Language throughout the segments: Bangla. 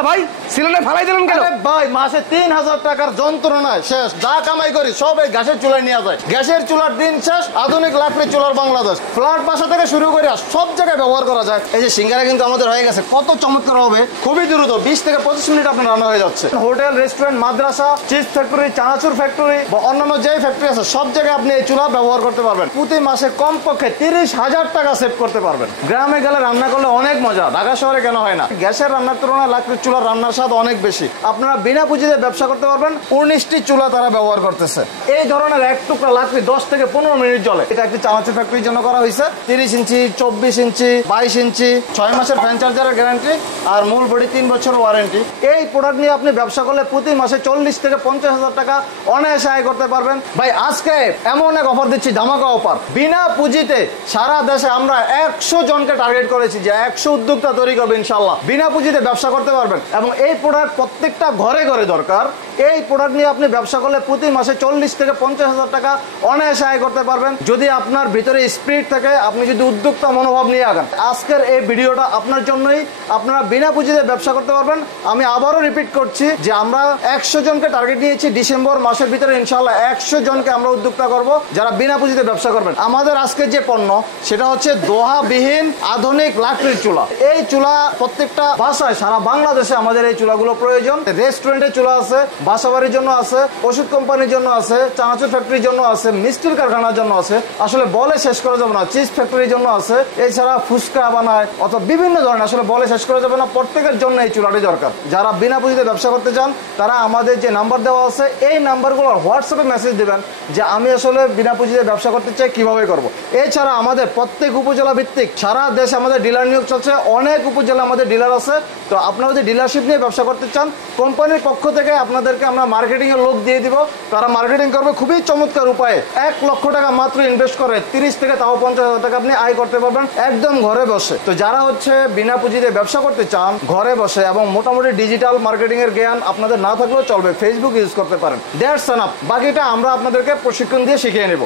সমস্যা ভাই? সিলিন্ডার ফালাই দিলেন কেন? ভাই মাসে 3000 টাকার যন্ত্রণায় শেষ, যা কামাই করি সব এই গ্যাসের চুলায় নিয়ে যায়। গ্যাসের চুলার দিন শেষ, আধুনিক লাকড়ির চুলার বাংলাদেশ। ফ্ল্যাট বাসা থেকে শুরু করে সব জায়গায় ব্যবহার করা যায়। এই যে সিঙ্গারা কিন্তু আমাদের হয়ে গেছে, কত চমৎকার হবে, খুবই দ্রুত 20 থেকে 25 মিনিট আপনার রান্না হয়ে যাচ্ছে। হোটেল, রেস্টুরেন্ট, মাদ্রাসা, চিজ ফ্যাক্টরি, চানাচুর ফ্যাক্টরি বা অন্যান্য যে ফ্যাক্টরি আছে সব জায়গায় আপনি এই চুলা ব্যবহার করতে পারবেন। প্রতি মাসে কমপক্ষে 30,000 টাকা সেভ করতে পারবেন। গ্রামে গেলে রান্না করলে অনেক মজা, ঢাকা শহরে কেন হয় না? গ্যাসের রান্নার তুলনায় লাকড়ির চুলার রান্নার স্বাদ অনেক বেশি। আপনারা বিনা পুঁজিতে ব্যবসা করতে পারবেন। 19টি চুলা তারা ব্যবহার করতেছে। এই ধরনের এক টুকরা লাকড়ি 10 থেকে 15 মিনিট জ্বলে। এটা একটি চানাচুর ফ্যাক্টরির জন্য করা হয়েছে। 30 ইঞ্চি, 24 ইঞ্চি, 22 ইঞ্চি, 6 মাসের ফ্যান চার্জারের গ্যারান্টি আর মূল বডি 3 বছর ওয়ারেন্টি। এই প্রোডাক্ট নিয়ে আপনি ব্যবসা করলে প্রতি মাসে 40 থেকে 50,000 টাকা অনায়াসে আয় করতে পারবেন। ভাই আজকে এমন এক অফার দিচ্ছি, ধামাকা অফার। বিনা পুঁজিতে সারা দেশে আমরা 100 জনকে টার্গেট করেছি যে 100 উদ্যোক্তা তৈরি করবে ইনশাল্লাহ। বিনা পুঁজিতে ব্যবসা করতে পারবেন এবং এই প্রোডাক্ট প্রত্যেকটা ঘরে ঘরে দরকার। এই প্রোডাক্ট নিয়ে আপনি ব্যবসা করলে প্রতি মাসে 40 থেকে 50,000 টাকা অনায়াসে আয় করতে পারবেন। যদি আপনার ভিতরে স্পিরিট থাকে, আপনি যদি উদ্যোক্তা মনোভাব নিয়ে আগান, আজকের এই ভিডিওটা আপনার জন্যই। আপনারা বিনা পুঁজিতে ব্যবসা করতে পারবেন। আমি আবারও রিপিট করছি যে আমরা 100 জনকে টার্গেট নিয়েছি ডিসেম্বর মাসের ভিতরে ইনশাল্লাহ 100 জনকে আমরা উদ্যোক্তা করব যারা বিনা পুঁজিতে ব্যবসা করবেন। আমাদের আজকে যে পণ্য সেটা হচ্ছে দোহাবিহীন আধুনিক লাকড়ির চুলা। এই চুলা প্রত্যেকটা বাসায় সারা বাংলাদেশে আমাদের এই চুলাগুলো প্রয়োজন। রেস্টুরেন্টের চুলা আছে, বাসাবাড়ির জন্য আছে, ওষুধ কোম্পানির জন্য আছে, চানাচুর ফ্যাক্টরির জন্য আছে, মিষ্টির কারখানার জন্য আছে, আসলে বলে শেষ করা যাবে না। চিজ ফ্যাক্টরির জন্য আছে, এছাড়া ফুচকা বানায় অথবা বিভিন্ন ধরনের, আসলে বলে শেষ করা যাবে না। প্রত্যেকের জন্য এই চুলাটি দরকার। যারা বিনা পুঁজিতে ব্যবসা করতে চান তারা আমাদের যে নাম্বার দেওয়া আছে এই নাম্বারগুলো হোয়াটসঅ্যাপে মেসেজ দেবেন যে আমি আসলে বিনা পুঁজিতে ব্যবসা করতে চাই, কিভাবে করব। এছাড়া আমাদের প্রত্যেক উপজেলা ভিত্তিক সারা দেশে আমাদের ডিলার নিয়োগ চলছে। অনেক উপজেলা আমাদের ডিলার আছে। তো আপনারা যদি ডিলারশিপ নিয়ে ব্যবসা করতে চান, কোম্পানির পক্ষ থেকে আপনাদেরকে আমরা মার্কেটিং এর লোক দিয়ে দিব। তারা মার্কেটিং করবে খুবই চমৎকার উপায়ে। 1 লক্ষ টাকা মাত্র ইনভেস্ট করে 30 থেকে 50,000 টাকা আপনি আয় করতে পারবেন একদম ঘরে বসে। তো যারা হচ্ছে বিনা পুঁজিতে ব্যবসা করতে চান ঘরে বসে এবং মোটামুটি ডিজিটাল মার্কেটিং এর জ্ঞান আপনাদের না থাকলেও চলবে, ফেসবুক ইউজ করতে পারেন। That's enough. বাকিটা আমরা আপনাদেরকে প্রশিক্ষণ দিয়ে শিখিয়ে নেব।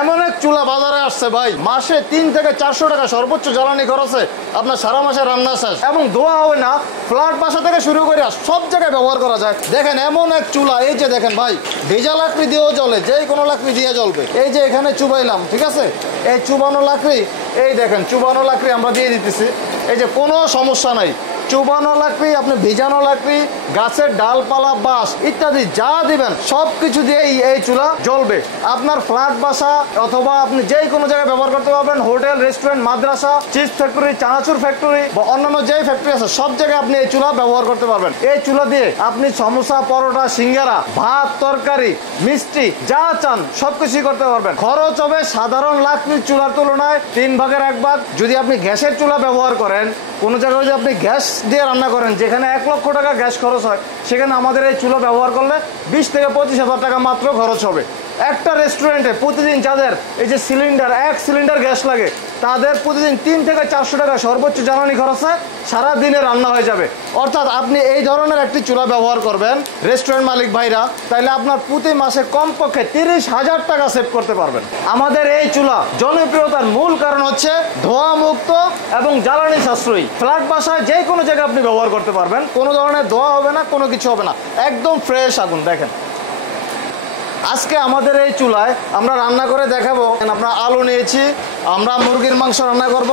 এমন এক চুলা বাজারে আসছে ভাই, মাসে 3 থেকে 400 টাকা সর্বোচ্চ জ্বালানি খরচে আপনার সারা মাসে রান্না শেষ এবং ধোয়া হবে না। ফ্ল্যাট বাসা থেকে শুরু করে সব জায়গায় ব্যবহার করা যায়। দেখেন এমন এক চুলা, এই যে দেখেন ভাই, ভেজা লাকড়ি দিয়েও জ্বলে, যেই কোনো লাকড়ি দিয়ে জ্বলবে। এই যে এখানে চুবাইলাম, ঠিক আছে, এই চুবানো লাকড়ি, এই দেখেন চুবানো লাকড়ি আমরা দিয়ে দিতেছি। এই যে কোনো সমস্যা নাই, চুবানো লাকড়ি, আপনি ভিজানো লাকড়ি, গাছের ডালপালা, বাঁশ ইত্যাদি যা দিবেন সব কিছু দিয়ে এই চুলা জ্বলবে। আপনার ফ্ল্যাট বাসা অথবা আপনি যেই কোনো জায়গায় ব্যবহার করতে পারবেন। হোটেল, রেস্টুরেন্ট, মাদ্রাসা, চিজ ফ্যাক্টরি, চানাচুর ফ্যাক্টরি বা অন্যান্য যেই ফ্যাক্টরি আছে সব জায়গায় আপনি এই চুলা ব্যবহার করতে পারবেন। এই চুলা দিয়ে আপনি সমোসা, পরোটা, সিঙ্গারা, ভাত, তরকারি, মিষ্টি যা চান সবকিছুই করতে পারবেন। খরচ হবে সাধারণ লাকড়ির চুলার তুলনায় 3 ভাগের 1 ভাগ। যদি আপনি গ্যাসের চুলা ব্যবহার করেন, কোনো জায়গায় যদি আপনি গ্যাস দিয়ে রান্না করেন যেখানে 1 লক্ষ টাকা গ্যাস খরচ হয়, সেখানে আমাদের এই চুলা ব্যবহার করলে 20 থেকে 25,000 টাকা মাত্র খরচ হবে। একটা রেস্টুরেন্টে প্রতিদিন যাদের এই যে সিলিন্ডার, 1 সিলিন্ডার গ্যাস লাগে, তাদের প্রতিদিন 3 থেকে 400 টাকা সর্বোচ্চ জ্বালানি খরচে সারা দিনে রান্না হয়ে যাবে। অর্থাৎ আপনি এই ধরনের একটি চুলা ব্যবহার করবেন রেস্টুরেন্ট মালিক ভাইরা, তাইলে আপনার প্রতি মাসে কমপক্ষে 30,000 টাকা সেভ করতে পারবেন। আমাদের এই চুলা জনপ্রিয়তার মূল কারণ হচ্ছে ধোঁয়া মুক্ত এবং জ্বালানি সাশ্রয়ী। ফ্ল্যাট বাসায় যে কোনো জায়গায় আপনি ব্যবহার করতে পারবেন, কোনো ধরনের ধোঁয়া হবে না, কোনো কিছু হবে না, একদম ফ্রেশ আগুন। দেখেন আজকে আমাদের এই চুলায় আমরা রান্না করে দেখাবো। আমরা আলু নিয়েছি, আমরা মুরগির মাংস রান্না করব,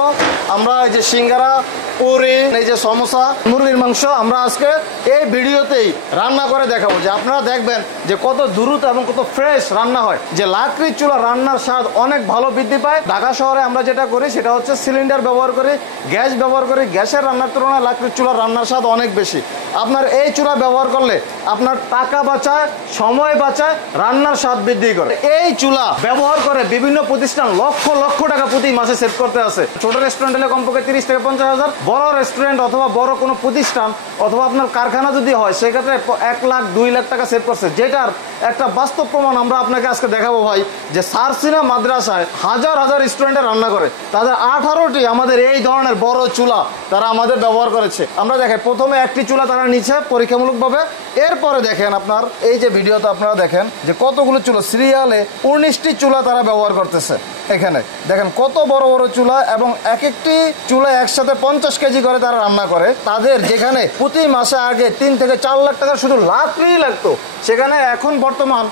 আমরা এই যে সিঙ্গারা, পুরি, এই যে সমোসা, মুরগির মাংস আমরা আজকে এই ভিডিওতেই রান্না করে দেখাবো, যে আপনারা দেখবেন যে কত দ্রুত এবং কত ফ্রেশ রান্না হয়। যে লাকড়ির চুলা রান্নার স্বাদ অনেক ভালো বৃদ্ধি পায়। ঢাকা শহরে আমরা যেটা করি সেটা হচ্ছে সিলিন্ডার ব্যবহার করি, গ্যাস ব্যবহার করি। গ্যাসের রান্নার তুলনায় লাকড়ির চুলার রান্নার স্বাদ অনেক বেশি। আপনার এই চুলা ব্যবহার করলে আপনার টাকা বাঁচায়, সময় বাঁচায়, রান্নার স্বাদ বৃদ্ধি করে। এই চুলা ব্যবহার করে বিভিন্ন প্রতিষ্ঠান লক্ষ লক্ষ টাকা প্রতি মাসে সেভ করতে আছে। ছোট রেস্টুরেন্ট হলে কমপক্ষে 30 থেকে 50,000, বড় রেস্টুরেন্ট অথবা বড় কোনো প্রতিষ্ঠান অথবা আপনার কারখানা যদি হয় সেক্ষেত্রে 1 লাখ 2 লাখ টাকা সেভ করছে, যেটার একটা বাস্তব প্রমাণ আমরা আপনাকে আজকে দেখাবো ভাই। যে সারসিনা মাদ্রাসায় হাজার হাজার স্টুডেন্টে রান্না করে, তাদের 18টি আমাদের এই ধরনের বড় চুলা তারা আমাদের ব্যবহার করেছে। আমরা দেখেন প্রথমে একটি চুলা তারা নিচ্ছে পরীক্ষামূলকভাবে, এরপরে দেখেন আপনার এই যে ভিডিওতে আপনারা দেখেন যে কতগুলো চুলা সিরিয়ালে 19টি চুলা তারা ব্যবহার করতেছে। এখানে দেখেন কত বড় বড় চুলা, এবং এক একটি চুলা একসাথে 50 কেজি করে তারা রান্না করে। তাদের যেখানে প্রতি মাসে আগে 3 থেকে 4 লাখ টাকা শুধু লাকড়ি লাগতো, সেখানে এখন বর্তমান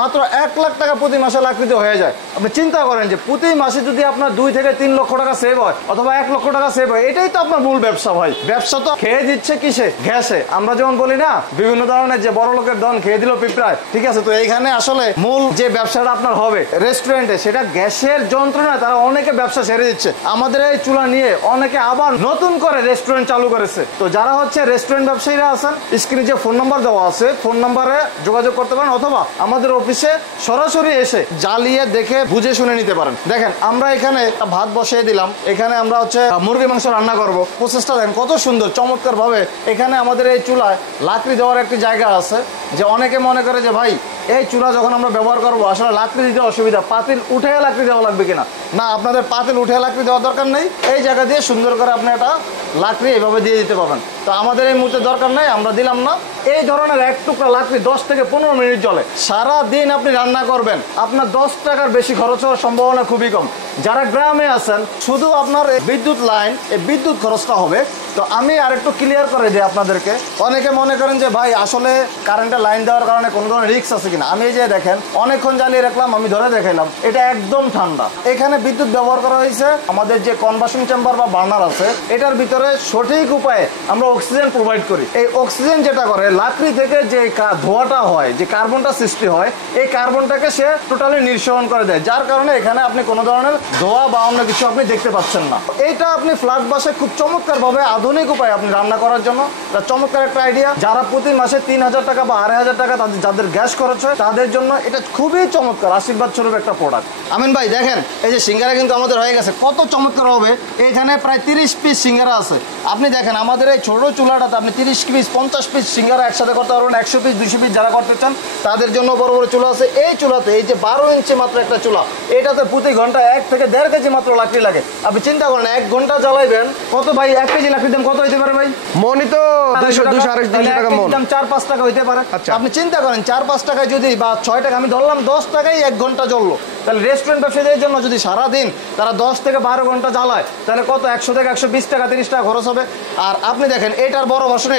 মাত্র 1 লাখ টাকা প্রতি মাসে লাকড়িতে হয়ে যায়। আপনি চিন্তা করেন যে প্রতি মাসে যদি আপনার 2 থেকে 3 লক্ষ টাকা সেভ হয় অথবা 1 লক্ষ টাকা সেভ হয়, এটাই তো আপনার মূল ব্যবসা ভাই। ব্যবসা তো খেয়ে দিচ্ছে কিসে? গ্যাসে। আমরা যেমন বলি না বিভিন্ন ধরনের যে বড় লোকের ধন খেয়ে দিল পিঁপড়ায়, ঠিক আছে? তো এইখানে আসলে মূল যে ব্যবসাটা আপনার হবে রেস্টুরেন্টে, সেটা গ্যাসের যন্ত্রণায় তারা অনেকে ব্যবসা ছেড়ে দিচ্ছে। আমাদের এই চুলা নিয়ে অনেকে আবার নতুন করে রেস্টুরেন্ট চালু করেছে। তো যারা হচ্ছে রেস্টুরেন্ট ব্যবসায়ীরা আছেন, স্ক্রিনে যে ফোন নাম্বার দেওয়া আছে, ফোন নাম্বারে যোগাযোগ করতে পারেন, অথবা আমাদের অফিসে সরাসরি এসে জ্বালিয়ে দেখে বুঝে শুনে নিতে পারেন। দেখেন আমরা এখানে ভাত বসিয়ে দিলাম, এখানে আমরা হচ্ছে মুরগি মাংস রান্না করব। প্রসেসটা দেখেন কত সুন্দর চমৎকার ভাবে। এখানে আমাদের এই চুলায় লাকড়ি দেওয়ার একটি জায়গা আছে, যে অনেকে মনে করে যে ভাই এই চুলা যখন আমরা ব্যবহার করবো আসলে লাকড়ি দিতে অসুবিধা, পাতিল উঠে লাকড়ি দেওয়া লাগবে কিনা। না, আপনাদের পাতিল উঠে লাকড়ি দেওয়ার দরকার নেই। এই জায়গা দিয়ে সুন্দর করে আপনি একটা লাকড়ি এইভাবে দিয়ে দিতে পারবেন। তো আমাদের এই মুহূর্তে দরকার নেই, আমরা দিলাম না। এই ধরনের এক টুকরা লাকড়ি 10 থেকে 15 মিনিট জ্বলে। সারা দিন আপনি রান্না করবেন, আপনার 10 টাকার বেশি খরচ হওয়ার সম্ভাবনা খুবই কম। যারা গ্রামে আছেন, শুধু আপনার বিদ্যুৎ লাইন, এই বিদ্যুৎ খরচটা হবে। তো আমি আরেকটু ক্লিয়ার করে দিই আপনাদেরকে। অনেকে মনে করেন যে ভাই আসলে কারেন্টের লাইন দেওয়ার কারণে কোনো ধরনের রিস্ক আছে কিনা। আমি এই যে দেখেন অনেকক্ষণ জ্বালিয়ে রাখলাম, আমি ধরে দেখাইলাম, এটা একদম ঠান্ডা। এখানে বিদ্যুৎ ব্যবহার করা হয়েছে, আমাদের যে কনভার্সন চেম্বার বা বার্নার আছে, এটার ভিতরে সঠিক উপায়ে আমরা অক্সিজেন প্রোভাইড করি। এই অক্সিজেন যেটা করে লাকড়ি থেকে যে ধোঁয়াটা হয়, যে কার্বনটা সৃষ্টি হয়, এই কার্বনটাকে সে টোটালি নিঃসরণ করে দেয়, যার কারণে এখানে আপনি কোনো ধরনের ধোঁয়া বা অন্য কিছু আপনি দেখতে পাচ্ছেন না। এইটা আপনি ফ্ল্যাট বাসে খুব চমৎকার ভাবে আধুনিক উপায় আপনি রান্না করার জন্য চমৎকার একটা আইডিয়া। যারা প্রতি মাসে 3000 টাকা বা 2500 টাকা যাদের গ্যাস খরচ হয়, তাদের জন্য এটা খুবই চমৎকার আশীর্বাদ স্বরূপ একটা প্রোডাক্ট। আমিন ভাই দেখেন এই যে সিঙ্গারা কিন্তু আমাদের হয়ে গেছে, কত চমৎকার হবে। এখানে প্রায় 30 পিস সিঙ্গারা আছে। আপনি দেখেন আমাদের এই ছোট চুলাটাতে আপনি 30 পিস 50 পিস সিঙ্গারা একসাথে করতে পারবেন। 100 পিস 200 পিস যারা করতে চান তাদের জন্য বড় বড় চুলা আছে। এই চুলাতে এই যে 12 ইঞ্চি মাত্র একটা চুলা, এটাতে প্রতি ঘন্টা 1 থেকে 1.5 কেজি মাত্র লাকড়ি লাগে। আপনি চিন্তা করেন 1 ঘন্টা জ্বালাইবেন কত ভাই? 1 কেজি লাকড়ির দাম কত হইতে পারে ভাই? মনই তো 200-250 টাকা মন। দাম 4-5 টাকা হইতে পারে। আপনি চিন্তা করেন 4-5 টাকায় যদি বা 6 টাকা, আমি ধরলাম 10 টাকায় 1 ঘন্টা জ্বললো, তাহলে রেস্টুরেন্ট ব্যবসায়ীদের জন্য যদি সারাদিন তারা 10 থেকে 12 ঘন্টা জ্বালায়, তাহলে কত? 100 থেকে 120 টাকা 30 টাকা খরচ হবে। আর আপনি দেখেন এটার বড় ভার্সন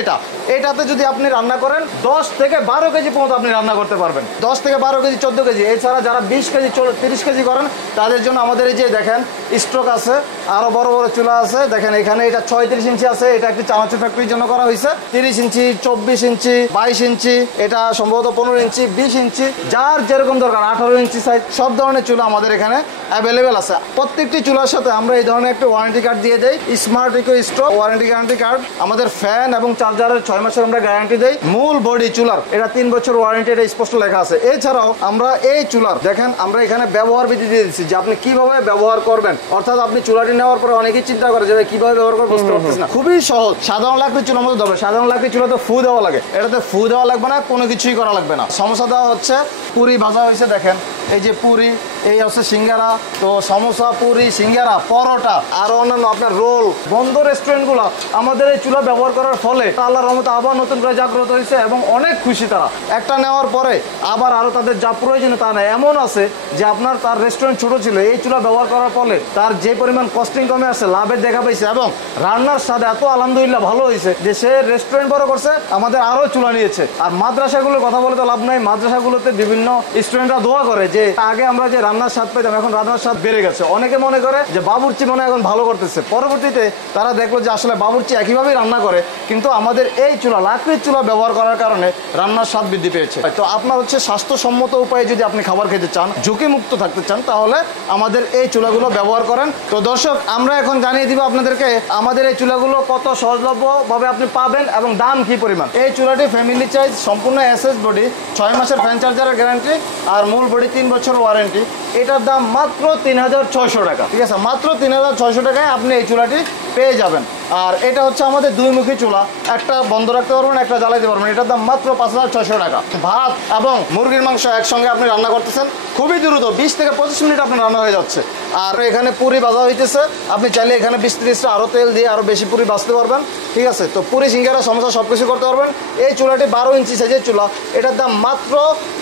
এটাতে যদি আপনি রান্না করেন 10 থেকে 12 কেজি পর্যন্ত আপনি রান্না করতে পারবেন। 10 থেকে 12 কেজি 14 কেজি। এছাড়া যারা 20 কেজি 30 কেজি করেন, তাদের জন্য আমাদের এই যে দেখেন স্ট্রোক আছে, আরো বড় বড় চুলা আছে। দেখেন এখানে এটা 36 ইঞ্চি আছে, এটা একটি চানাচুর ফ্যাক্টরির জন্য করা হয়েছে। 30 ইঞ্চি, 24 ইঞ্চি, 22 ইঞ্চি, এটা সম্ভবত 15 ইঞ্চি, 20 ইঞ্চি, যার যেরকম দরকার 18 ইঞ্চি সাইজ, সব ধরনের চুলা আমাদের এখানে অ্যাভেলেবেল আছে। প্রত্যেকটি চুলার সাথে আমরা এই ধরনের একটা ওয়ারেন্টি কার্ড দিয়ে দেই, smart eco stroke warranty guarantee card. আমাদের ফ্যান এবং চার্জারের 6 মাসের আমরা গ্যারান্টি দেই। মূল বডি চুলার এটা 3 বছর ওয়ারেন্টি, এটা স্পষ্ট লেখা আছে। এছাড়াও আমরা এই চুলার দেখেন আমরা এখানে ব্যবহার বিধি দিয়ে দিচ্ছি, যে আপনি কিভাবে ব্যবহার করবেন। অর্থাৎ আপনি চুলাটি নেওয়ার পরে অনেকেই চিন্তা করে যে কিভাবে ব্যবহার করবেন, বুঝতে পারতেছেন না। খুবই সহজ। সাধারণ লাকড়ির চুলার মতো ধরবে। সাধারণ লাকড়ির চুলাতে ফু দেওয়া লাগে, এটাতে ফু দেওয়া লাগবে না, কোনো কিছুই করা লাগবে না। সমস্যা দেওয়া হচ্ছে, পুরি ভাজা হয়েছে, দেখেন এই যে পুরি, এই হচ্ছে সিঙ্গারা। তো সমোসা, পুরি, সিঙ্গারা, পরোটা, আরো অন্যান্য আপনার রোল। বন্ধ রেস্টুরেন্টগুলো আমাদের এই চুলা ব্যবহার করার ফলে আল্লাহর রহমতে আবার নতুন করে জাগ্রত হয়েছে এবং অনেক খুশি তারা। একটা নেওয়ার পরে আবার আরো তাদের যা প্রয়োজন তা নেয়। এমন আছে যে আপনার তার রেস্টুরেন্ট ছোট ছিল, এই চুলা ব্যবহার করার ফলে তার যে পরিমাণ কস্টিং কমে আসছে, লাভের দেখা পাইছে এবং রান্নার স্বাদ এত আলহামদুলিল্লাহ ভালো হয়েছে যে সে রেস্টুরেন্ট বড় করছে, আমাদের আরো চুলা নিয়েছে। আর মাদ্রাসাগুলোর কথা বলে তো লাভ নাই, মাদ্রাসাগুলোতে বিভিন্ন স্টুডেন্টরা দোয়া করে যে আগে আমরা যে রান্নার স্বাদ পেতাম, এখন রান্নার স্বাদ বেড়ে গেছে। অনেকে মনে করে যে বাবুর্চি মনে এখন ভালো করতেছে, পরবর্তীতে তারা দেখলো যে আসলে বাবুর্চি একইভাবেই রান্না করে, কিন্তু আমাদের এই চুলা লাকড়ির চুলা ব্যবহার করার কারণে রান্নার স্বাদ বৃদ্ধি পেয়েছে। তো আপনার হচ্ছে স্বাস্থ্যসম্মত উপায়ে যদি আপনি খাবার খেতে চান, ঝুঁকি মুক্ত থাকতে চান, তাহলে আমাদের এই চুলাগুলো ব্যবহার করেন। তো দর্শক, আমরা এখন জানিয়ে দিব আপনাদেরকে আমাদের এই চুলাগুলো কত সহজলভ্য ভাবে আপনি পাবেন এবং দাম কি পরিমাণ। এই চুলাটি ফ্যামিলি চাইজ, সম্পূর্ণ এসএস বডি, 6 মাসের ফ্যান চার্জারের গ্যারান্টি আর মূল বডি 3 বছর ওয়ারেন্টি। এটার দাম মাত্র 3600 টাকা। ঠিক আছে, মাত্র 3600 টাকায় আপনি এই চুলাটি পেয়ে যাবেন। আর এটা হচ্ছে আমাদের 2-মুখী চুলা, একটা বন্ধ রাখতে পারবেন, একটা জ্বালাইতে পারবেন। এটার দাম মাত্র 5600 টাকা। ভাত এবং মুরগির মাংস একসঙ্গে আপনি রান্না করতেছেন, খুবই দ্রুত 20 থেকে 25 মিনিট আপনার রান্না হয়ে যাচ্ছে। আর এখানে পুরি ভাজা হইতেছে, আপনি চাইলে এখানে 20-30টা আরো তেল দিয়ে আরো বেশি পুরি ভাজতে পারবেন। ঠিক আছে, তো পুরি সিঙ্গারা সমস্যা সবকিছু করতে পারবেন। এই চুলাটি 12 ইঞ্চি সাইজের চুলা, এটার দাম মাত্র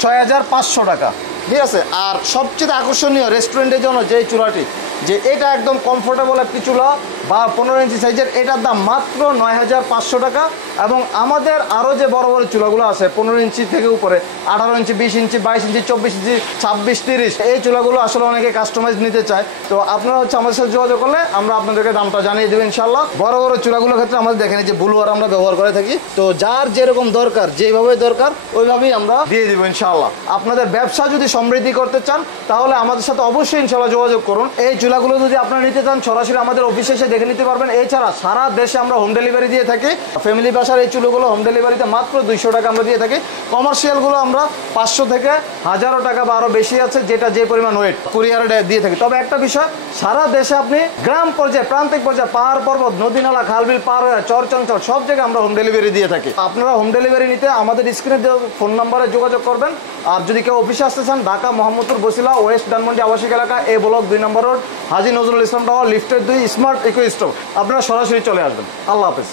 6500 টাকা। ঠিক আছে, আর সবচেয়ে আকর্ষণীয় রেস্টুরেন্টের জন্য যে চুলাটি, যে এটা একদম কমফোর্টেবল একটি চুলা বা 15 ইঞ্চি সাইজের, এটার দাম মাত্র 9500 টাকা। এবং আমাদের আরও যে বড় বড় চুলাগুলো আছে 15 ইঞ্চি থেকে উপরে, 18 ইঞ্চি, 20 ইঞ্চি, 22 ইঞ্চি, 24 ইঞ্চি, 26, 30, এই চুলাগুলো আসলে অনেকে কাস্টমাইজ নিতে চায়। তো আপনারা হচ্ছে আমাদের সাথে যোগাযোগ করলে আমরা আপনাদেরকে দামটা জানিয়ে দেবো ইনশাল্লাহ। বড় বড় চুলাগুলোর ক্ষেত্রে আমাদের দেখেন যে বুলুয়ার আমরা ব্যবহার করে থাকি। তো যার যেরকম দরকার, যেভাবে দরকার ওইভাবেই আমরা দিয়ে দিব ইনশাল্লাহ। আপনাদের ব্যবসা যদি সমৃদ্ধি করতে চান তাহলে আমাদের সাথে অবশ্যই ইনশাল্লাহ যোগাযোগ করুন। এই চুলাগুলো যদি আপনারা নিতে চান সরাসরি আমাদের অফিসে এসে দেখে নিতে পারবেন। এছাড়া সারা দেশে আমরা হোম ডেলিভারি দিয়ে থাকি। ফ্যামিলি বাসার এই চুলাগুলো হোম ডেলিভারিতে মাত্র 200 টাকা আমরা দিয়ে থাকি। কমার্শিয়ালগুলো আমরা 500 থেকে 1000 টাকা বা আরও বেশি আছে, যেটা যে পরিমাণ ওয়েট, কুরিয়ারে দিয়ে থাকি। তবে একটা বিষয়, সারা দেশে আপনি গ্রাম পর্যায়ে, প্রান্তিক পর্যায়ে, পাহাড় পর্বত, নদী নালা, খালবিল পার হয়ে চর চঞ্চল সব জায়গায় আমরা হোম ডেলিভারি দিয়ে থাকি। আপনারা হোম ডেলিভারি নিতে আমাদের স্ক্রিনে দেওয়া ফোন নাম্বারে যোগাযোগ করবেন। আর যদি কেউ অফিসে আসতে চান, ঢাকা মোহাম্মদপুর বসিলা ওয়েস্ট ধানমন্ডি আবাসিক এলাকা, এ ব্লক 2 নম্বর রোড, হাজী নজরুল ইসলাম টাওয়ার, লিফটের 2, স্মার্ট ইকো স্টোর। আপনারা সরাসরি চলে আসবেন। আল্লাহ হাফেজ।